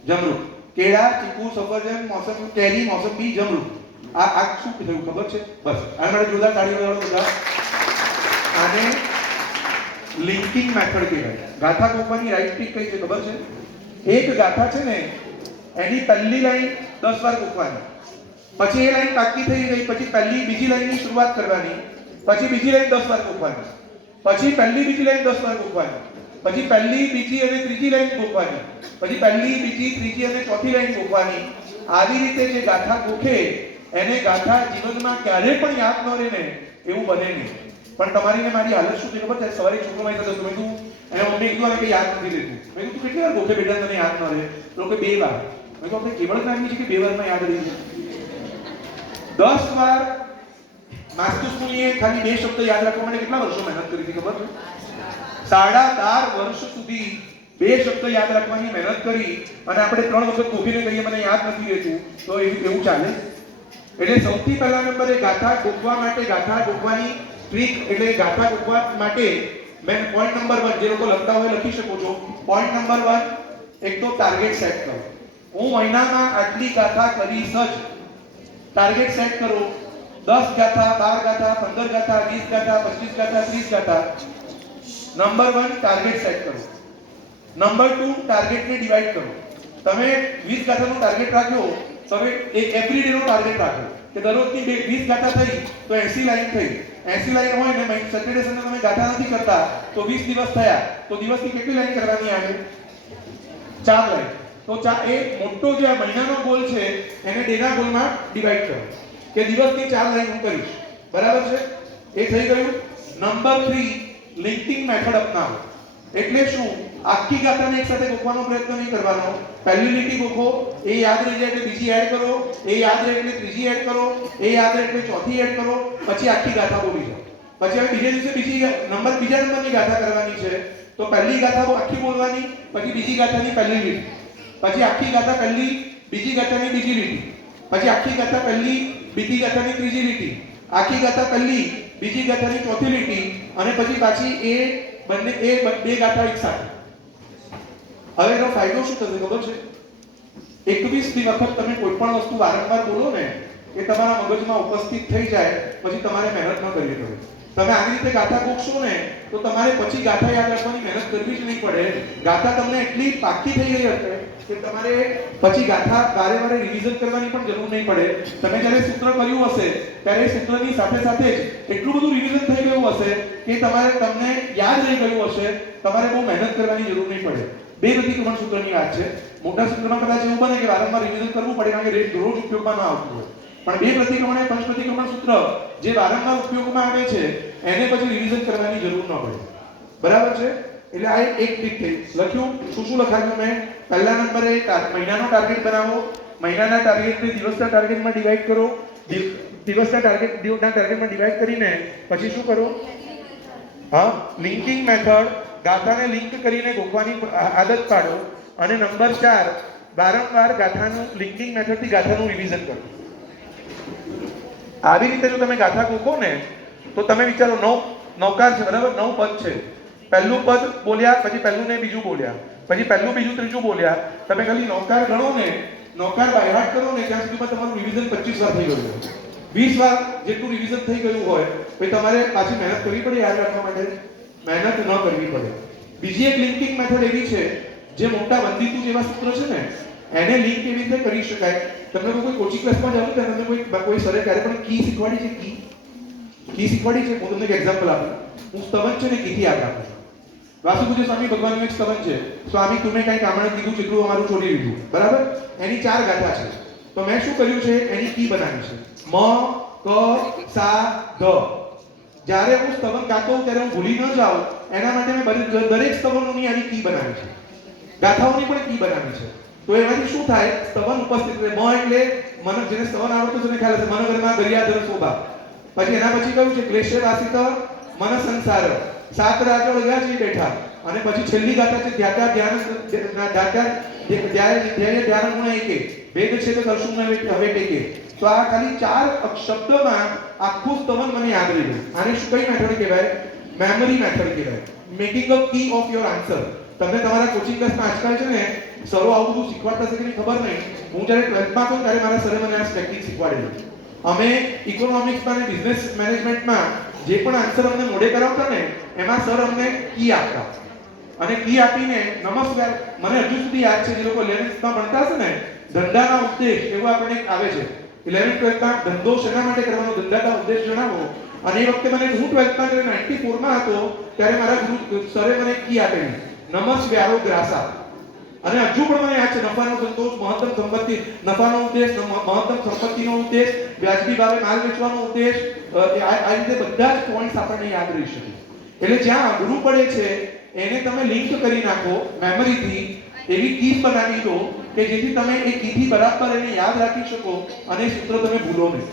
જમરૂ. કેળા ચીકુ સફરજન મોસંબી કેરી મોસંબી જમરૂ. આ શું થયું ખબર છે? બસ આને માટે જોરદાર તાળીઓ વગાડો બધા. આને લિંકિંગ મેથડ કહેવાય. ગાથા ગોખવાની રાઈટ ટ્રીક કઈ છે ખબર છે? એક ગાથા છે ને એની પહેલી લાઈન 10 વાર ગોખવાની, પછી એ લાઈન પાકી થઈ ગઈ પછી પહેલી બીજી લાઈનની શરૂઆત કરવાની, પછી બીજી લાઈન 10 વાર ગોખવાની, પછી પહેલી બીજી લાઈન 10 વાર ગોખવાની, પછી પહેલી બીજી અને ત્રીજી લાઈન ગોખવાની, પછી પહેલી બીજી ત્રીજી અને ચોથી લાઈન ગોખવાની. આવી રીતે જે ગાથા ગોખે એને ગાથા જીવનમાં ક્યારે પણ યાદ ન રહે ને એવું બને નહીં. પણ તમારી ને મારી હાલત શું છે ખબર છે? સવારે છોકરો મારી સાથે મેં તું એને મમ્મી કીધું કે યાદ નથી રહેતું. મેં કીધું કેટલી વાર ગોખે બેટા તને યાદ ન રહે? તો કે 2 વાર. મેં કહ્યું આપણે કેવળ જ્ઞાની છે કે 2 વારમાં યાદ રહી જાય? 10 વાર માસ્તુસ્મુનિએ ખાલી 2 શબ્દ યાદ રાખવા માટે કેટલા વર્ષો મહેનત કરી હતી ખબર છે? 17.5 વર્ષ સુધી 2 શબ્દ યાદ રાખવાની મહેનત કરી અને આપણે 3 વખત ગોખીને કહીએ મને યાદ નથી રહેતું, તો એવું ચાલે? એટલે સૌથી પહેલા નંબરે ગાથા ગોખવા માટે ગાથા ગોખવાની ટ્રીક એટલે ગાથા ગોખવા માટે મેં પોઈન્ટ નંબર 1 જે લોકો લખતા હોય લખી શકો છો. પોઈન્ટ નંબર 1 એક તો ટાર્ગેટ સેટ કરો. હું મહિનામાં આટલી ગાથા કરીશ જ. ટાર્ગેટ સેટ કરો. 10 ગાથા, 12 ગાથા, 15 ગાથા, 20 ગાથા, 25 ગાથા, 30 ગાથા. નંબર 1 ટાર્ગેટ સેટ કરો. નંબર 2 ટાર્ગેટને ડિવાઈડ કરો. તમે 20 ગાથાનો ટાર્ગેટ રાખ્યો, તમે એક એવરી ડે નો ટાર્ગેટ રાખો કે દરરોજની 20 ગાથા થઈ તો 80 લાઈન થઈ. 80 લાઈન હોય ને સેટરડે સન્ડે તમે ગાથા નથી કરતા તો 20 દિવસ થયા તો દિવસની કેટલી લાઈન કરવાની આવે? 4 લાઈન. તો એ મોટો જે આ મહિનાનો ગોલ છે એને ડેના ગોલમાં ડિવાઈડ કરો કે દિવસની 4 લાઈન હું કરીશ. બરાબર છે? એ થઈ ગયું. નંબર 3 લિંકિંગ મેથડ અપનાવો. એટલે શું? આખી ગાથાને એકસાથે ગોખવાનો પ્રયત્ન નહીં કરવાનો. પહેલી લીટી ગોખો, એ યાદ રહી જાય એટલે બીજી એડ કરો, એ યાદ રહે એટલે ત્રીજી એડ કરો, એ યાદ રહે એટલે ચોથી એડ કરો, પછી આખી ગાથા બોલી જાઓ. પછી હવે બીજે દિવસે બીજા નંબરની ગાથા કરવાની છે તો પહેલી ગાથા આખી બોલવાની, પછી બીજી ગાથાની પહેલી લીટી, પછી આખી ગાથા પહેલી બીજી ગાથાની બીજી લીટી, પછી આખી ગાથા પહેલી બીજી ગાથાની ત્રીજી લીટી, આખી ગાથા પહેલી બીજી ગાથાની ચોથી લીટી અને પછી પાછી એ બે ગાથા એક સાથે. હવે એનો ફાયદો શું થશે ખબર છે? 21 વખત તમે કોઈ પણ વસ્તુ વારંવાર બોલો ને એ તમારા મગજમાં ઉપસ્થિત થઈ જાય પછી તમારે મહેનત ન કરવી પડે. તમે આવી રીતે ગાથા ગોખશો ને તો તમારે પછી ગાથા યાદ રાખવાની મહેનત કરવી જ નહીં પડે. ગાથા તમને એટલી પાકી થઈ ગઈ હશે કે તમારે પછી ગાથા વારે રિવિઝન કરવાની પણ જરૂર નહીં પડે. તમે જ્યારે સૂત્ર કર્યું હશે ત્યારે સૂત્રની સાથે સાથે જ એટલું બધું રિવિઝન થઈ ગયું હશે કે તમને યાદ રહી ગયું હશે. તમારે બહુ મહેનત કરવાની જરૂર નહીં પડે. 2 પ્રતિક્રમણ સૂત્રની વાત છે. મોટા સૂત્રમાં કદાચ એવું બને કે વારંવાર રિવિઝન કરવું પડે કારણ કે રોજ ઉપયોગમાં ન આવતું હોય. પણ 2 પ્રતિક્રમણ અને પંચ પ્રતિક્રમણ સૂત્ર જે વારંવાર ઉપયોગમાં આવે છે એને પછી રિવિઝન કરવાની જરૂર ન પડે. બરાબર છે? એટલે આ એક ટ્રીક થઈ. લખ્યું શું લખાયું મેં? પહેલા નંબરે મહિનાનો ટાર્ગેટ બનાવો. મહિનાના ટાર્ગેટને દિવસના ટાર્ગેટમાં ડિવાઈડ કરો. દિવસના ટાર્ગેટમાં ડિવાઈડ કરીને પછી શું કરો? લિંકિંગ મેથડ ગાથાને લિંક કરીને ગોખવાની આદત પાડો. અને નંબર 4 વારંવાર ગાથાનું લિંકિંગ મેથડથી ગાથાનું રિવિઝન કરો. આવી રીતે જો તમે ગાથા ગોખો ને તો તમે વિચારો 9 નૌકાર છે બરાબર? 9 પદ છે. પહેલું પદ બોલ્યા પછી પહેલું ને બીજું બોલ્યા પછી પહેલું બીજું ત્રીજું બોલ્યા. તમે ખાલી નૌકાર ગણો ને, નૌકાર બાયહાટ કરો ને ત્યાં સુધીમાં તમારું રિવિઝન 25 વાર થઈ ગયું હોય. 20 વાર જેટલું રિવિઝન થઈ ગયું હોય પછી તમારે પાછી મહેનત કરવી પડે યાદ રાખવા માટે? મહેનત ન કરવી પડે. બીજી એક લિંકિંગ મેથડ એવી છે જે મોટા વંદિતુ જેવા સૂત્ર છે ને એને લિંક એવી રીતે કરી શકાય. તમને કોઈ કોચિંગ ક્લાસમાં જાવ તો તમને કોઈ સરે ક્યારે પણ કી શીખવાડી છે? કી શીખવાડી છે? હું તમને એક એક્ઝામ્પલ આપું. હું સ્તવન છે ને કીથી યાદ રાખું છું. વાસુપૂજ્ય સ્વામી ભગવાનનું એક સ્તવન છે. સ્વામી તમે કઈ કામણે કીધું જેટલું અમારું છોડી દીધું. બરાબર? એની 4 ગાથા છે. તો મેં શું કર્યું છે? એની કી બનાવી છે. મ ક સા ધ. જ્યારે હું સ્તવન ગાતો હોઉં ત્યારે હું ભૂલી ન જાઉં એના માટે મેં દરેક સ્તવનોની આવી કી બનાવી છે. ગાથાઓની પણ કી બનાવી છે. તો એમાંથી શું થાય? સ્તવન ઉપસ્થિત રહે. મ એટલે મન, જેને સ્તવન આવડતું છે એને ખ્યાલ હશે. મનોગરમાં ગરિયાધર શોભા. પછી એના પછી કયું છે? ક્લેશે વાસિત મન સંસાર. સાત રાજો વળગ્યા છે બેઠા. અને પછી છેલ્લી ગાથા છે ધ્યાતા ધ્યાન ધ્યાતા ધ્યાય ધ્યાન ગુણ એકે. ભેદ છે તો દર્શન હવે ટેકે. તો આ ખાલી 4 શબ્દોમાં આખું સ્તવન મને યાદ રહી ગયું. આને શું કઈ મેથડ કહેવાય? મેમરી મેથડ કહેવાય. Making a key of your answer. તમને તમારા કોચિંગ ક્લાસમાં આજકાલ છે ને સરો આવું બધું શીખવાડતા છે કે નહીં ખબર નહીં. હું જ્યારે 12th માં હતો ત્યારે મારા સરે મને આ ટેકનિક શીખવાડેલી. અમે ઇકોનોમિક્સમાં અને બિઝનેસ મેનેજમેન્ટમાં જે પણ આન્સર અમને મોડે કરાવતા ને એમાં સર અમને કી આપતા. અને કી આપીને નમસ્કાર, મને હજુ સુધી યાદ છે, જે લોકો 11th માં ભણતા હશે ને, ધંધાના ઉદ્દેશ એવું આપણે એક આવે છે. 11th 12th માં ધંધો શેના માટે કરવાનો, ધંધાના ઉદ્દેશ જણાવો. અને એ વખતે મને હું 12th માં જ્યારે 94 માં હતો ત્યારે મારા ગુરુ સરે મને કી આપેલી, નમસ વ્યારો ગ્રાસા. અને હજુ પણ મને યાદ છે, નફાનો સંતોષ, મહત્તમ સંપત્તિ, નફાનો ઉદ્દેશ, મહત્તમ સંપત્તિનો ઉદ્દેશ, વ્યાજબી ભાવે માલ વેચવાનો ઉદ્દેશ, આ રીતે બધા જ પોઈન્ટ્સ આપણને યાદ રહી શકે. એટલે જ્યાં અઘરું પડે છે એને તમે લિંક કરી નાખો મેમરીથી, એવી કીઝ બનાવી દો કે જેથી તમે એ કીથી બરાબર એને યાદ રાખી શકો અને સૂત્ર તમે ભૂલો નહીં.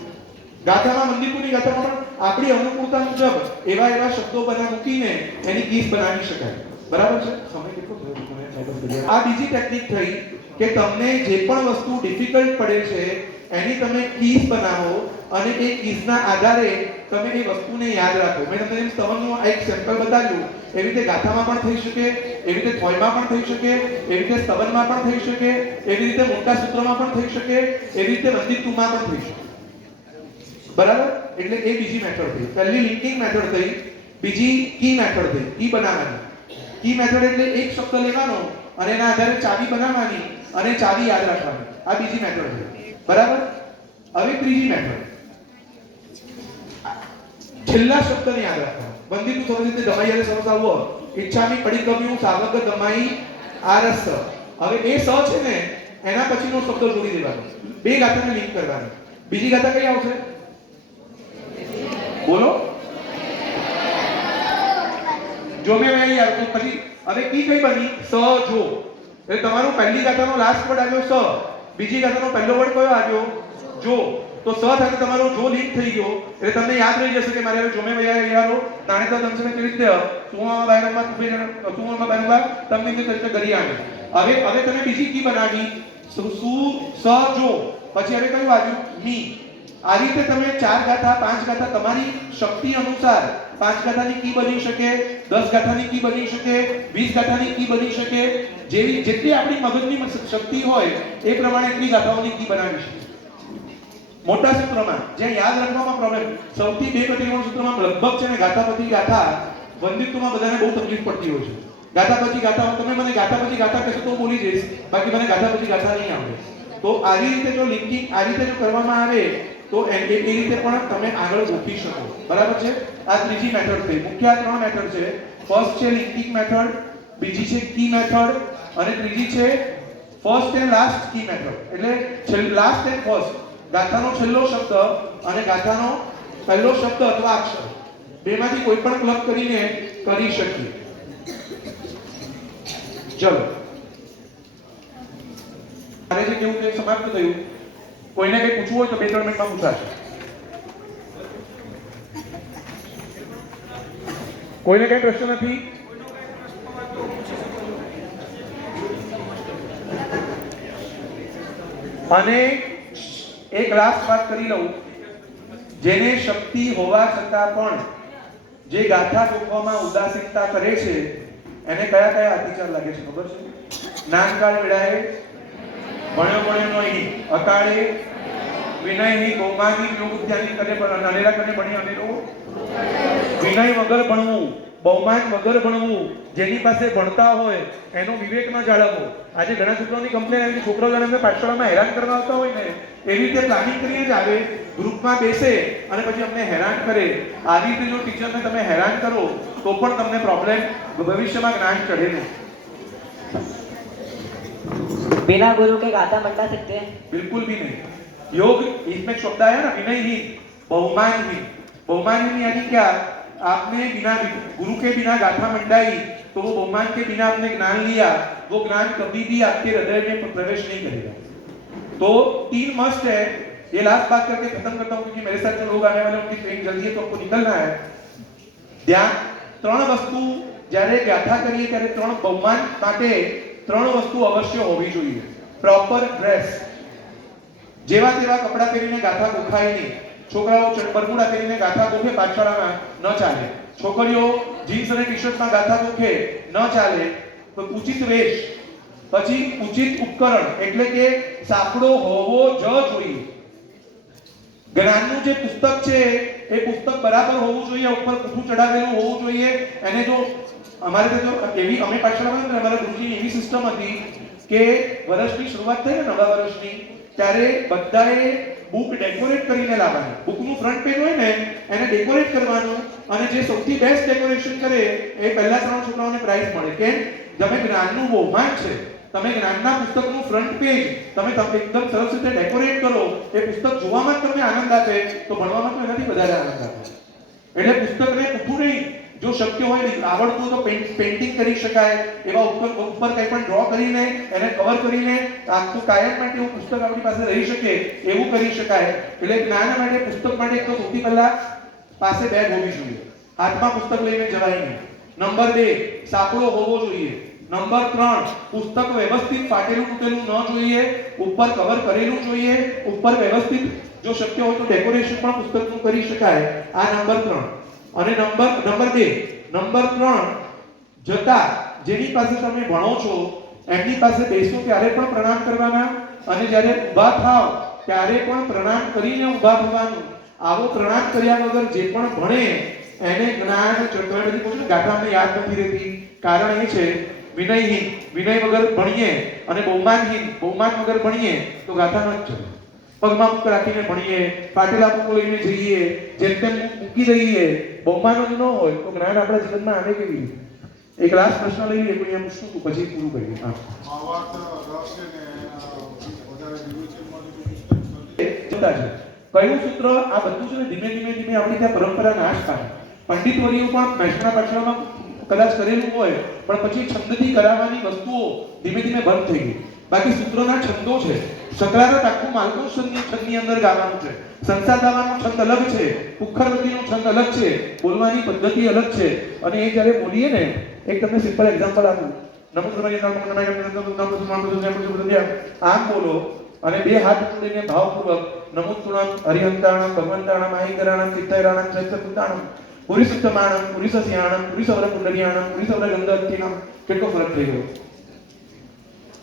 ગાથામાં, મંદિરપુરની ગાથામાં પણ આપણી અનુકૂળતા મુજબ એવા શબ્દો મૂકીને એની કીઝ બનાવી શકાય. બરાબર છે? સમય કેટલો થયો? આ બીજી ટેકનિક થઈ કે તમને જે પણ વસ્તુ ડિફિકલ્ટ પડે છે એની તમે કીઝ બનાવો અને એ કીઝના આધારે તમે એ વસ્તુને યાદ રાખો. મેં તમને જેમ સ્તવનનું એક સેમ્પલ બતાવ્યું, એવી રીતે ગાથામાં પણ થઈ શકે, એવી રીતે થોયમાં પણ થઈ શકે, એવી રીતે સ્તવનમાં પણ થઈ શકે, એવી રીતે મોટા સૂત્રમાં પણ થઈ શકે, એવી રીતે વંદિતુમાં પણ થઈ શકે. બરાબર? એટલે એ બીજી મેથડ થઈ. પહેલી લિંકિંગ મેથડ થઈ, બીજી કી મેથડ થઈ, કી બનાવવાની. કી મેથડ એટલે એક શબ્દ લેવાનો અને એના આધારે ચાવી બનાવવાની અને ચાવી યાદ રાખવાની. આ બીજી મેથડ છે. બરાબર? હવે ત્રીજી મેથડ, છેલ્લા શબ્દને યાદ રાખવાનો. વંદિતુ સમજિતે દમાઈ સરસ આવો, ઈચ્છામી પડી ગમ્યું સાવક દમાઈ આરસ. હવે એ સ છે ને એના પછીનો શબ્દ જોડી દેવાનો, બે ગાથાને લિંક કરવાની. બીજી ગાથા કઈ આવશે? બોલો. જો મેં અહીં આવ્યો પછી હવે કી કઈ બની? સ જો. એટલે તમારું પહેલી ગાથાનો લાસ્ટ વર્ડ આવ્યો સ, બીજી ગાથાનો પહેલો વર્ડ કયો આવ્યો? જો. તો સ સાથે તમારો જો લિંક થઈ ગયો એટલે તમને યાદ રહી જશે કે મારે હવે જોમે વયા ગયાનો તાણે તો દંશને કેવી રીતે સુવામાં બાયરમાં તમને જે તરીકે કરી આવે. હવે તમે બીજી કી બનાવી સુ સ જો, પછી હવે કયું આવ્યું? મી. આવી રીતે તમે 4 ગાથા 5 ગાથા તમારી શક્તિ અનુસાર 5 ગાથાની કી બની શકે, 10 ગાથાની કી બની શકે, 20 ગાથાની કી બની શકે, જેટલી આપણી મગજની શક્તિ હોય એ પ્રમાણે એટલી ગાથાઓની કી બનાવી શકે. મોટા સૂત્રમાં જ્યાં યાદ રાખવામાં પ્રોબ્લેમ, સૌથી 2 કટીના સૂત્રમાં લગભગ છે ને ગાથા પછી ગાથા વંદિતમાં બધાને બહુ તકલીફ પડતી હોય છે. ગાથા પછી ગાથા, તમે મને ગાથા પછી ગાથા કહેશો તો બોલી જઈશ, બાકી મને ગાથા પછી ગાથા નહીં આવડે. તો આવી રીતે જો લિંકિંગ આવી રીતે જો કરવામાં આવે તો એ રીતે પણ તમે આગળ ગોઠવી શકો. બરાબર છે? આ ત્રીજી મેથડ થઈ. મુખ્ય 3 મેથડ છે. ફર્સ્ટ છે લિંકિંગ મેથડ, બીજી છે કી મેથડ અને ત્રીજી છે first and last key method. એટલે લાસ્ટ એન્ડ ફર્સ્ટ, ગાથાનો છેલ્લો શબ્દ અને ગાથાનો પહેલો શબ્દ અથવા અક્ષર, બેમાંથી કોઈ પણ ક્લબ કરીને કરી શકીએ. ચલો, મારે જે કેવું તે સમાપ્ત થયું. કોઈને કંઈ પૂછવું હોય તો 2-3 મિનિટમાં પૂછાશે. કોઈને કંઈ પ્રશ્ન નથી? અને એક લાસ્ટ વાત કરી લઉં, જેને શક્તિ હોવા છતાં પણ જે ગાથા ગોખવામાં ઉદાસીનતા કરે છે એને કયા કયા અતિચાર લાગે છે ખબર છે? નાનકાળ વેળાએ ભણ્યો નહીં, અકાળે વિનય નહીં, બહુમાની યોગ ઉદ્યાની કરે પણ અનેરા કરે ભણી અનેરો. વિનય વગર ભણવું, બહુમાન વગર ભણવું, જેની પાસે ભણતા હોય એનો વિવેક ન જાળવવો. આજે ઘણા છોકરાઓની કમ્પ્લેન આવી, છોકરાઓ જાણે અમને પાઠશાળામાં હેરાન કરવા આવતા હોય ને એવી રીતે પ્લાનિંગ કરીને જ આવે, ગ્રુપમાં બેસે અને પછી અમને હેરાન કરે. આવી રીતે જો ટીચરને તમે હેરાન કરો તો પણ તમને પ્રોબ્લેમ ભવિષ્યમાં જ્ઞાન ચઢે નહીં. बिना गुरु के गाथा मंडा सकते हैं? बिल्कुल भी नहीं. योग इसमें शब्द आया ना विनयहीन, बहुमानहीन. बहुमानहीन यानी क्या? आपने बिना गुरु के बिना गाथा मंडाई तो तो वो बहुमान के बिना आपने ज्ञान लिया, वो ज्ञान कभी भी आपके हृदय में प्रवेश नहीं करेगा। तो 3 मस्ट है। ये लास्ट बात करके खत्म करता हूं, क्योंकि मेरे साथ जो लोग आने वाले हैं उनकी ट्रेन जल्दी है, तो आपको निकलना है। ध्यान, 3 वस्तु જ્યારે ગાથા કરીએ ત્યારે 3 બહુમાન માટે 3 વસ્તુ અવશ્ય હોવી જોઈએ। પ્રોપર ડ્રેસ, જેવા તેવા કપડા પહેરીને ગાથા ગોખાય નહીં। છોકરાઓ બરમુડા પહેરીને ગાથા ગોખે પાઠશાળામાં ન ચાલે। છોકરીઓ જીન્સ અને ટી-શર્ટમાં ગાથા ગોખે ન ચાલે। તો ઉચિત વેશ, પછી ઉચિત ઉપકરણ, એટલે કે સાંકડો હોવો જ જોઈએ। જ્ઞાનનું જે પુસ્તક છે એ પુસ્તક બરાબર હોવું જોઈએ, ઉપર કૂઠું ચડાવેલું હોવું જોઈએ। એને જો અમારે તો એવી અમે પાઠશાળામાં અમારા ગુરુજીની એવી સિસ્ટમ હતી કે વર્ષની શરૂઆત થઈ ને નવા વર્ષની, ત્યારે બધાએ બુક ડેકોરેટ કરીને લાવવાની। બુકનું ફ્રન્ટ પેજ હોય ને એને ડેકોરેટ કરવાનું, અને જે સૌથી બેસ્ટ ડેકોરેશન કરે એ પહેલા 3 છોકરાઓને પ્રાઇઝ મળે। કેમ? તમે જ્ઞાનનું બહુમાન છે, તમે જ્ઞાનના પુસ્તકનું ફ્રન્ટ પેજ તમે એકદમ સરસ રીતે ડેકોરેટ કરો, એ પુસ્તક જોવામાં જ તમને આનંદ આપે, તો ભણવામાં તો એનાથી વધારે આનંદ આપે। એટલે પુસ્તકને ઊભું નહીં, જો શક્ય હોય આવડતું તો પેઇન્ટિંગ કરી શકાય, એવા ઉપર કંઈ પણ ડ્રો કરીને એને કવર કરીને આખું કાયમ માટે એવું પુસ્તક આપણી પાસે રહી શકે એવું કરી શકાય। એટલે જ્ઞાન માટે, પુસ્તક માટે એક તો સૌથી પહેલા પાસે બેગ હોવી જોઈએ, હાથમાં પુસ્તક લઈને જવાય નહીં। નંબર 2, સાંકળો હોવો જોઈએ। નંબર 3, પુસ્તક વ્યવસ્થિત ફાટેલું તૂટેલું ન જોઈએ, ઉપર કવર કરેલું જોઈએ, ઉપર વ્યવસ્થિત જો શક્ય હોય તો ડેકોરેશન પણ પુસ્તકનું કરી શકાય। આ નંબર 3। અને નંબર 2, નંબર 3 જતા જેની પાસે તમે ભણો છો એમની પાસે બેસો ત્યારે પણ પ્રણામ કરવાના, અને જ્યારે ઊભા થાવ ત્યારે પણ પ્રણામ કરીને ઊભા થવાનું। આવો પ્રણામ કર્યા વગર જે પણ ભણે એને જ્ઞાન ચડવાથી પૂછો ગાથાને યાદ નથી રહેતી। કારણ એ છે વિનયહીન, વિનય વગર ભણીએ, અને બહુમાનહીન, બહુમાન વગર ભણીએ તો ગાથા ન ચડે। પગમાં મુખ રાખીને ભણીએ, ફાટેલા મુખ લઈને જઈએ, જેમ તેમ મૂકી દઈએ, બહુમાન જ ન હોય તો જ્ઞાન આપણા જીવનમાં આવે કેવી રીતે? એક લાસ્ટ પ્રશ્ન લઈ લઈએ, કોઈ એમ પૂછતું હતું પછી પૂરું કરીએ। હા, કયું સૂત્ર? આ બધું છે ને ધીમે ધીમે આપણી ત્યાં પરંપરા નાશ પામે। પંડિતવરીઓ પણ મહેસાણા પાઠશાળામાં કદાચ કરેલું હોય, પણ પછી છંદથી કરાવવાની વસ્તુઓ ધીમે ધીમે બંધ થઈ ગઈ। બાકી સૂત્રોના છંદો છે। સકરારત આખું માલકો છંદની અંદર ગાવાનું છે, સંસાર ગાવાનો છંદ અલગ છે, પુખરવતીનો છંદ અલગ છે, બોલવાની પદ્ધતિ અલગ છે। અને એ જ્યારે બોલીએ ને, એક તમને સિમ્પલ એક્ઝામ્પલ આપું, આમ બોલો અને 2 હાથ જોડીને ભાવપૂર્વક નમોસ્તુણામ હરિહંતાણમ ભગવંતાણમ આહિંગરાણમ ચિત્તૈરાણમ ચૈત્રકુતાણમ પુરીસુત્તમાણમ પુરીસસ્યાણમ પુરીસવર પુંડરીયાણમ પુરીસવર ગંધર્તીનામ। કેટલો ફરક થઈ ગયો?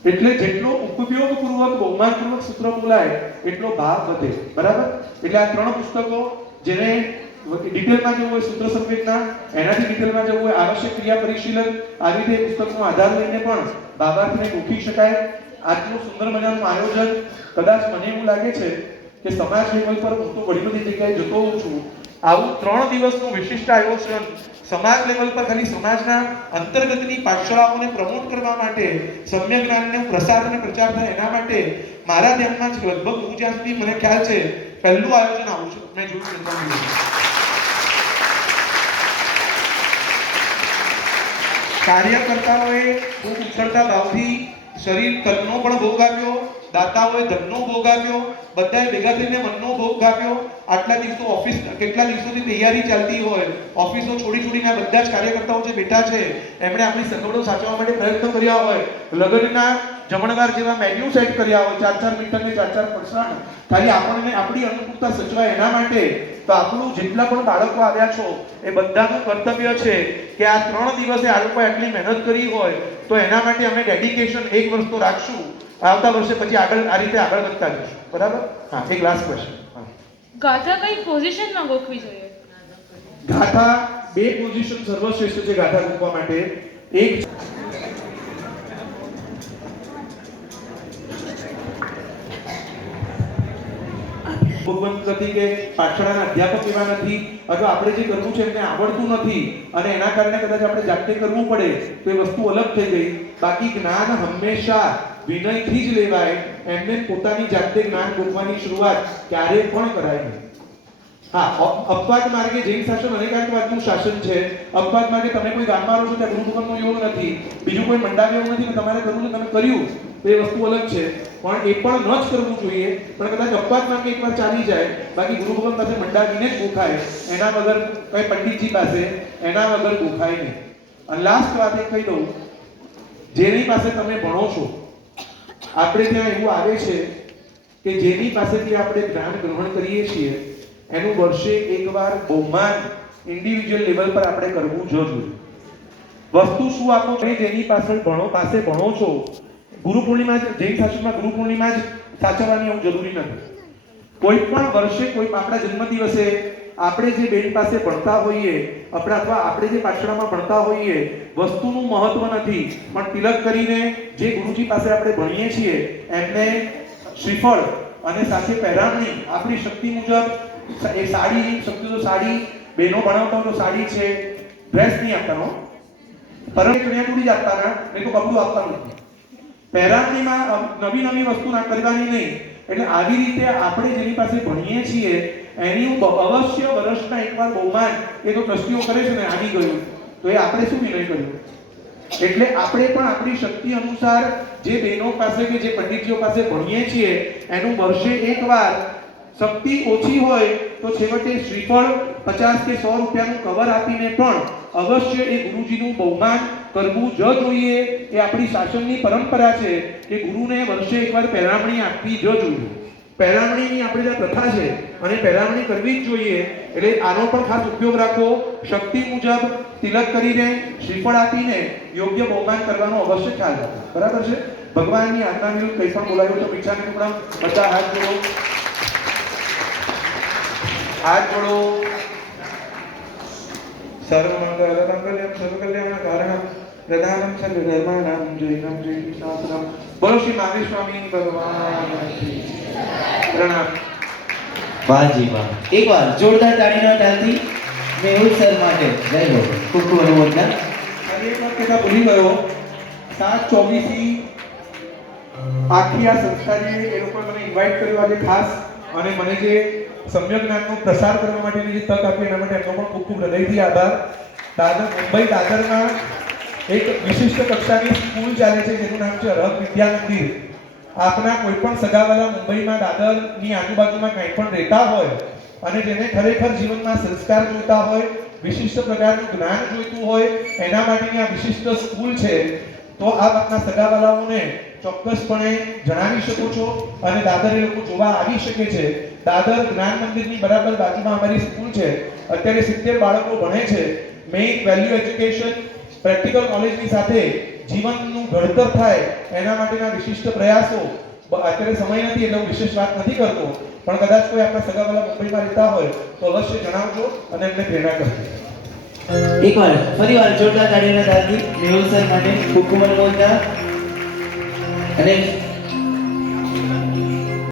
એટલે જેટલો ઉપયોગપૂર્વક બહુમાનપૂર્વક સૂત્ર બોલાય એટલો ભાવ વધે। બરાબર? એટલે આ 3 પુસ્તકો, જેને ડિટેલમાં જવું હોય સૂત્ર સંવેદના, એનાથી ડિટેલમાં જવું હોય આવશ્યક ક્રિયા પરિશીલન, આવી રીતે પુસ્તકનો આધાર લઈને પણ ભાવાર્થને ગોખી શકાય। આજનું સુંદર મજાનું આયોજન, કદાચ મને એવું લાગે છે કે સમાજ લેવલ પર હું તો ઘણી બધી જગ્યાએ જતો હોઉં છું, આવું 3 દિવસનું વિશિષ્ટ આયોજન સમાજ લેવલ પર ખાલી સમાજના અંતર્ગતની પાઠશાળાઓને પ્રમોટ કરવા માટે, સમ્યક જ્ઞાનનો પ્રસાર અને પ્રચાર થાય એના માટે મારા ધ્યાનમાં જ લગભગ હું જ્યાં સુધી મને ખ્યાલ છે પહેલું આયોજન આવું છે મેં જોયું। કાર્યકર્તાઓએ ખૂબ ઉછળતા ભાવથી શરીર તનનો પણ ભોગ આપ્યો, દાતાઓએ ધનનો ભોગ આપ્યો, બધાએ ભેગા થઈને મનનો ભોગ આપ્યો। આટલા દિવસો ઓફિસ, કેટલા દિવસોથી તૈયારી ચાલતી હોય, ઓફિસો છોડીને બધા જ કાર્યકર્તાઓ જે બેઠા છે એમણે આપણી સગવડો સાચવવા માટે પ્રયત્ન કર્યા હોય, લગ્નના જમણવાર જેવા મેન્યુ સેટ કર્યા હોય, 4-4 મીટરને 4-4 ફરસાણ, ખાલી આપણને આપણી અનુકૂળતા સચવાય એના માટે। તો આપણું જેટલા પણ બાળકો આવ્યા છો એ બધાનું કર્તવ્ય છે કે આ 3 દિવસે આ લોકો આટલી મહેનત કરી હોય તો એના માટે અમે ડેડિકેશન 1 વર્ષ તો રાખશું। આવતા વર્ષે પછી આગળ આ રીતે આગળ વધતા જઈશું। બરાબર? હા, એક લાસ્ટ ક્વેશ્ચન। ગાથા કઈ પોઝિશનમાં ગોખવી જોઈએ? ગાથા 2 પોઝિશન સર્વશ્રેષ્ઠ છે ગાથા ગોખવા માટે। એક ભગવંત નથી કે પાઠશાળાના અધ્યાપક એવા નથી, અથવા આપણે જે કરવું છે એમને આવડતું નથી અને એના કારણે કદાચ આપણે જાતે કરવું પડે તો એ વસ્તુ અલગ થઈ ગઈ। બાકી જ્ઞાન હંમેશા વિનયથી જ લેવાય, એમને પોતાની જાતે જ્ઞાન ગોખવાની શરૂઆત ક્યારેય પણ કરાય નહીં। હા, અપવાદ માર્ગે જૈન શાસન અનેકાંતવાદનું શાસન છે. અપવાદ માર્ગે તમે કોઈ ગામમાં રહો છો ત્યાં ગુરુ ભૂકંપનો યોગ નથી, બીજું કોઈ મંડાવ યોગ નથી, ને તમારે કરવું છે તમે કર્યું તો એ વસ્તુ અલગ છે, પણ એ પણ ન જ કરવું જોઈએ. પણ કદાચ અપવાદ માર્ગે એકવાર ચાલી જાય, બાકી ગુરુ ભૂકંપ પાસે મંડાવીને જ ગોખાય, એના વગર કઈ પંડિતજી પાસે એના વગર ગોખાય નહીં. અને લાસ્ટ વાત એક કહી દઉં, જેની પાસે તમે ભણો છો, આપણે ત્યાં એવું આવે છે કે જેની પાસેથી આપણે જ્ઞાન ગ્રહણ કરીએ છીએ એનું વર્ષે એકવાર બહુમાન ઇન્ડિવિજ્યુઅલ લેવલ પર આપણે કરવું જોઈએ. વસ્તુ શું આપો, તમે જેની પાસે ભણો છો, ગુરુ પૂર્ણિમા જૈન શાસનમાં ગુરુ પૂર્ણિમા જ સાચવવાની એવું જરૂરી નથી. કોઈ પણ વર્ષે કોઈ આપણા જન્મદિવસે આપણે જે બેન પાસે ભણતા હોઈએ અથવા આપણે જે પાઠશાળામાં ભણતા હોઈએ, વસ્તુનું મહત્વ નથી, પણ તિલક કરીને જે ગુરુજી પાસે આપણે ભણીએ છીએ એમને શ્રીફળ અને સાથે પહેરામણી આપણી શક્તિ મુજબ, એ સાડી શક્તિ તો સાડી બહેનો ભણાવતા હોય તો સાડી છે, ડ્રેસ નહીં આપવાનો, પરંતુ ચણિયાચોળી જ આપવાના, નહીં તો કપડું આપવાનું નથી. પહેરામણીમાં નવી વસ્તુ ના કરવાની નહીં. એટલે આવી રીતે આપણે જેની પાસે ભણીએ છીએ એની અવશ્ય વર્ષના એકવાર બહુમાન, એ તો ટ્રસ્ટીઓ કરે છે ને, આવી ગયું તો એ આપણે શું વિનય કર્યું. એટલે આપણે પણ આપણી શક્તિ અનુસાર જે બહેનો પાસે કે જે પંડિતજીઓ પાસે ભણીએ છીએ એનું વર્ષે એકવાર, શક્તિ ઓછી હોય તો છેવટે શ્રીફળ 50 કે 100 રૂપિયાનું કવર આપીને પણ અવશ્ય એ ગુરુજીનું બહુમાન કરવું જ જોઈએ. એ આપણી શાસનની પરંપરા છે કે ગુરુને વર્ષે એકવાર પહેરામણી આપવી જ જોઈએ. પહેરામણીની આપણી જે પ્રથા છે અને પહેરામણી કરવી જ જોઈએ. એટલે આનો પણ ખાસ ઉપયોગ રાખો. શક્તિ મુજબ તિલક કરીને, શ્રીફળ આપીને યોગ્ય બહુમાન કરવાનો અવશ્ય ખ્યાલ રાખો. બરાબર છે? ભગવાનની આજ્ઞા વિરુદ્ધ કંઈ પણ બોલાયું તો પીછાને ટુકડા, બધા હાથ જોડો, હાથ જોડો. સર્વમંગલ મંગલમ સર્વકલ્યાણ કારણમ પ્રધાનમ સર્વધર્માણામ જૈનમ જૈન શાસ્ત્રમ. બોલો શ્રી મહાવીર સ્વામી ભગવાન કી પ્રણામ. વાહજી વાહ. એકવાર જોરદાર તાળીના તાલથી મેહુલ સર માટે જય હો. ખૂબ ખૂબ અનુમોદના. અને એક વાત કહેતા ભૂલી ગયો, 7/24 આખી આ સંસ્થાને એ લોકોએ મને ઇન્વાઇટ કર્યો આજે ખાસ, અને મને જે સમ્યક જ્ઞાનનો પ્રસાર કરવા માટેની જે તક આપી એના માટે એમનો પણ ખૂબ ખૂબ હૃદયથી આભાર. મુંબઈ દાદરમાં એક વિશિષ્ટ કક્ષાની સ્કૂલ ચાલે છે જેનું નામ છે અરહત વિદ્યા મંદિર. આપના કોઈ પણ સગાવાલા મુંબઈમાં દાદરની આજુબાજુમાં કંઈ પણ રહેતા હોય અને જેને ખરેખર જીવનમાં સંસ્કાર જોઈતા હોય, વિશિષ્ટ પ્રકારનું જ્ઞાન જોઈતું હોય, એના માટેની આ વિશિષ્ટ સ્કૂલ છે. તો આ આપના સગાવાલાઓને ચોક્કસપણે જણાવી શકો છો અને દાદર એ લોકો જોવા આવી શકે છે. દાદર જ્ઞાન મંદિરની બરાબર બાજુમાં અમારી સ્કૂલ છે. અત્યારે 70 બાળકો ભણે છે. મેઇન વેલ્યુ એજ્યુકેશન, પ્રેક્ટિકલ નોલેજની સાથે જીવનનું ઘડતર થાય એના માટેના વિશિષ્ટ પ્રયાસો. અત્યારે સમય નથી એટલે હું વિશેષ વાત નથી કરતો, પણ કદાચ કોઈ આપણા સગાવાલા મુંબઈમાં રહેતા હોય તો અવશ્ય જણાવજો અને એમને પ્રેરણા કરજો. એકવાર ફરીવાર જોરદાર તાળીના તાલથી મેહુલ સર માટે ખૂબ ખૂબ અનુમોદના. અને